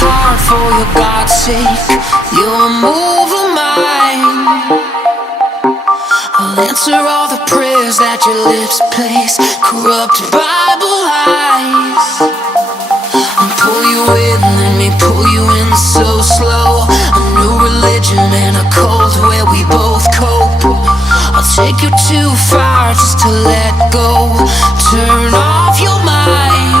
heart for your God's sake. You're a move of mine. I'll answer all the prayers that your lips place. Corrupt Bible lies. I'll pull you in, let me pull you in so slow. A new religion and a cult where we both cope. I'll take you too far just to let go. Turn off your mind.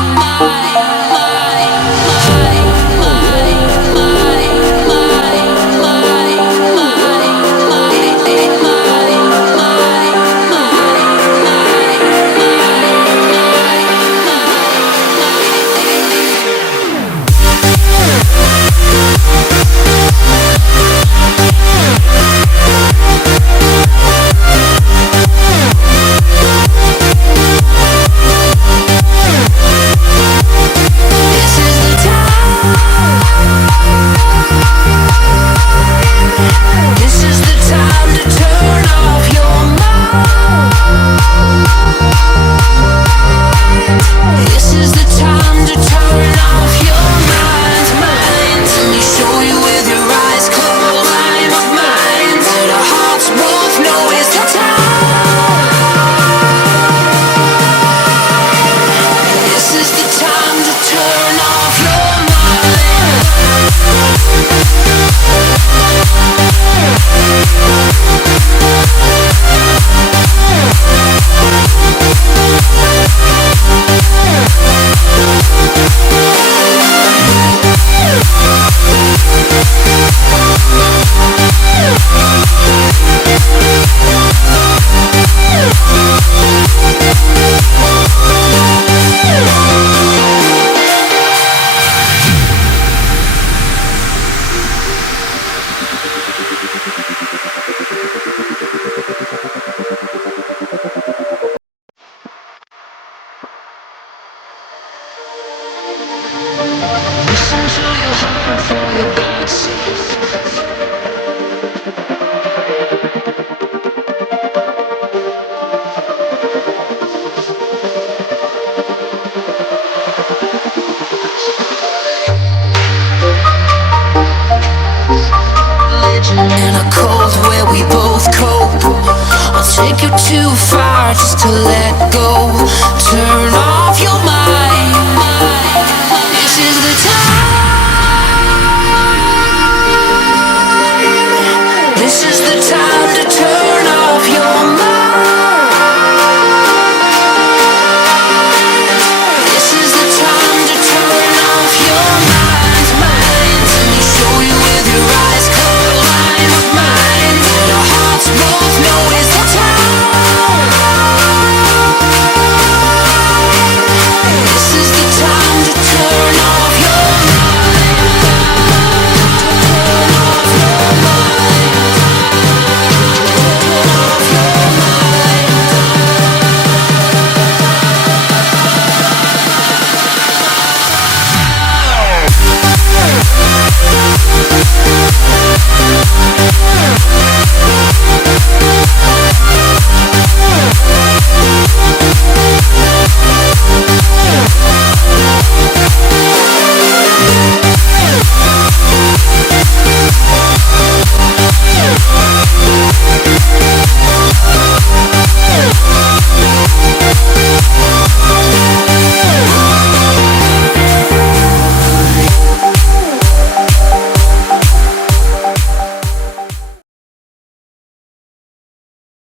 In a cold where we both cope. I'll take you too far just to let go. Turn off your mind.